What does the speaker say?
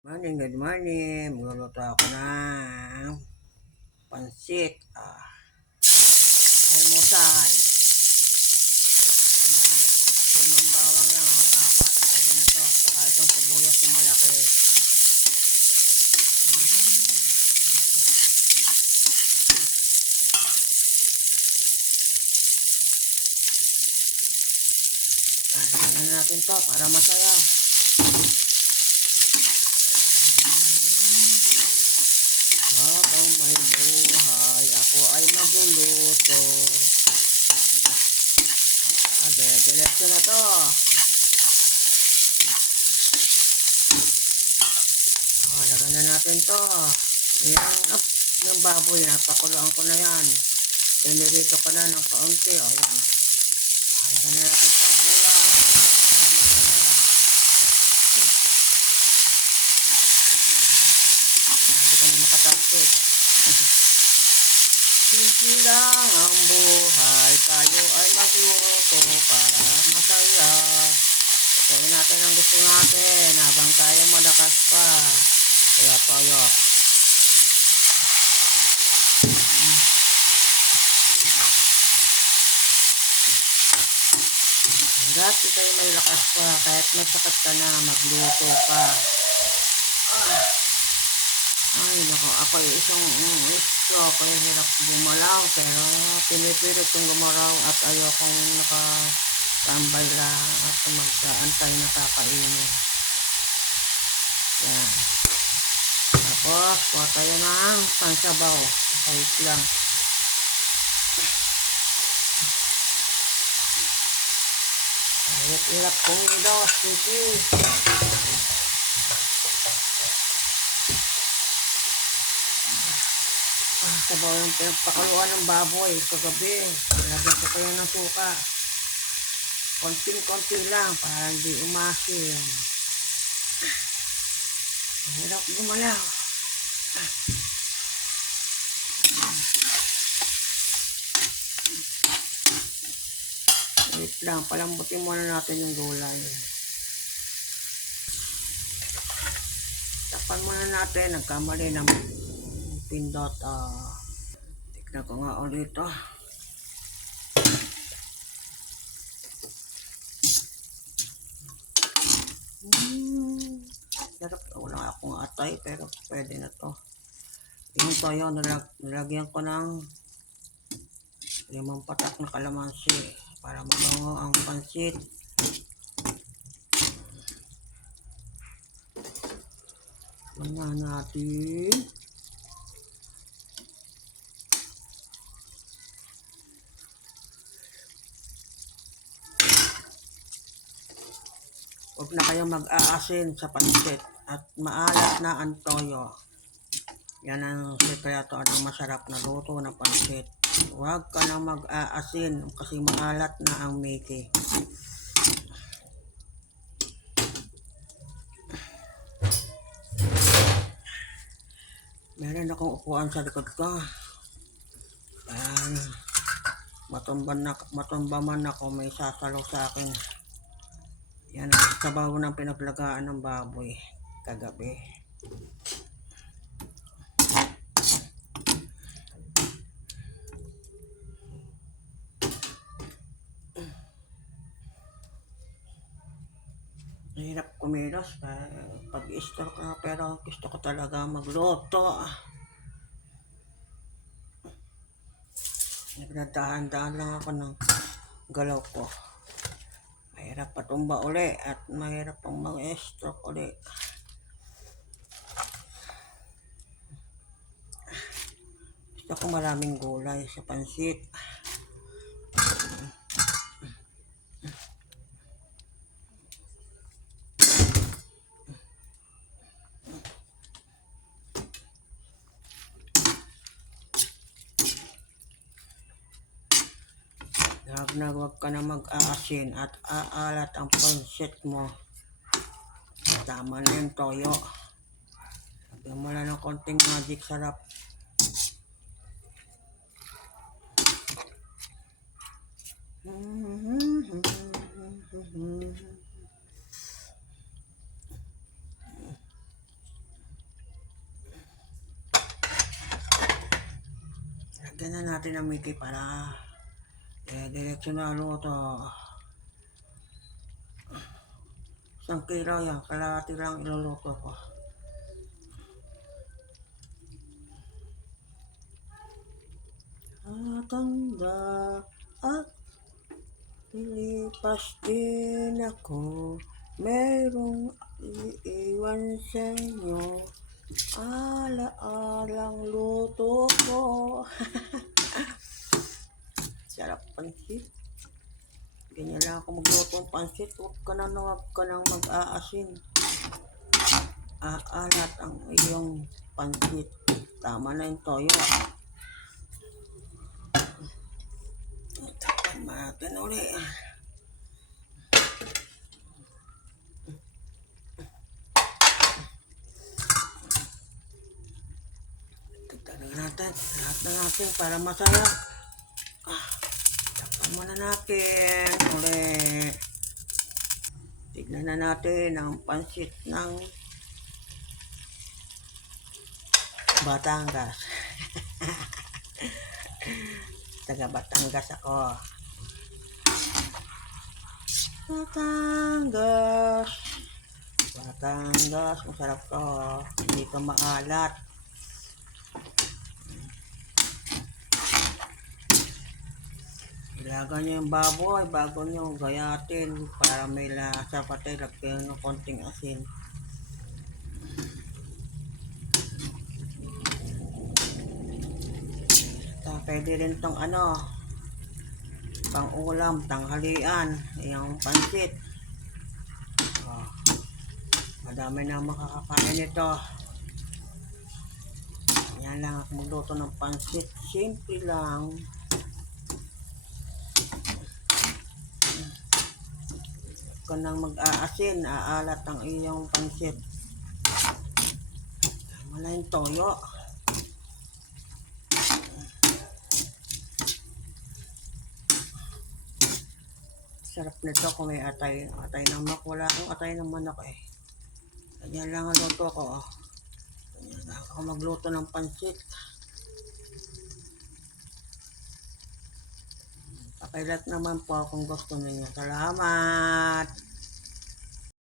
Good morning. Magluluto ako ng pansit. Almusal. Limang bawang lang, apat. Pwede na to. Saka isang sibuyas na malaki. Tingnan natin to para masaya. Habang may buhay, ako ay magluluto. Diretso na to. Lagyan na natin to. Yung baboy, napakuloan ko na yan. Pinirito ko na ng kaunti. Ayan. Lagyan na natin to. Gula. Hindi ko na makatapos. Simple lang ang buhay. Tayo ay magluto para masaya. Patayin natin ang gusto natin habang tayo malakas pa. Kaya tayo. Hanggat ikaw'y may lakas pa, kahit may sakit ka na, magluto ka. Ay, naku, ako isang stroke, ay hirap gumalaw, pero pinipilit kong gumalaw at ayokong nakatambay lang at magkaantay na kakainin. Yan. Tapos, kuha tayo ng pansabaw. Kahit lang. Hirap kong ilos, sige. Sabaw yung pinagpakaluan ng baboy kagabi. Lagyan ko pa yan ng suka. Konting-konti lang para hindi umasin. Hirap gumalaw. Wait lang, palambutin muna natin yung gulay. Tapan muna natin, nagkamali ng pindot. Tignan ko nga ulit ito. Sarap, wala akong atay pero pwede na to. Yung toyo, nilagyan ko ng 5 patak na kalamansi para mabango ang pansit. Wala natin. Huwag na kayong mag-aasin sa pansit at maalat na ang toyo. Yan ang sekreto ng masarap na luto ng pansit. Huwag ka na mag-aasin kasi maalat na ang miki. Meron akong upuan sa likod ko. Matumba man ako, may sasalo sa akin. Yan ang sabaw ng pinaglagaan ng baboy kagabi. Hirap kumilos pag-stroke ka, pero gusto ko talaga magluto. Nagdadahan-dahan lang ako ng galaw ko. Mahirap patumba uli at mahirap pang mag-stroke uli. Gusto ko maraming gulay sa pansit. Huwag ka na mag-aasin at aalat ang pansit mo. Tama na yung toyo. Lagyan mo lang ng konting magic sarap. Ganyan natin ang Mickey para diretso na luto. Isang kilo yan, kalahati lang iluluto ko. Tatanda at lilipas din ako, merong iiwan sa inyo, ala-alang luto ko. Sarap pansit. Ganyan lang ako magluto ng pansit. Huwag ka nang mag-aasin. Aalat ang iyong pansit. Tama na yung toyo. Tapan natin ulit. Tignan natin. Lahat na natin para masaya. Tapan muna natin ulit. Tignan na natin ang pansit ng Batangas. Taga Batangas ako. Batangas. Batangas, masarap to. Hindi to maalat. Ilagan nyo yung baboy bago nyo gayatin para may lasa pati. Lagyan ng konting asin. Pwede rin tong pang ulam, tanghalian, yung pansit. Madami na makakakain nito. Yan lang ako magluto ng pansit. Simple lang. Kung nang mag-aasin, aalat ang iyong pansit. Wala yung toyo. Sarap nito kung may atay. Atay ng manok. Wala akong atay ng manok eh. Ganyan lang ang luto ko. Ganyan lang ako magluto ng pansit. Pakilat naman po kung gusto ninyo. Salamat!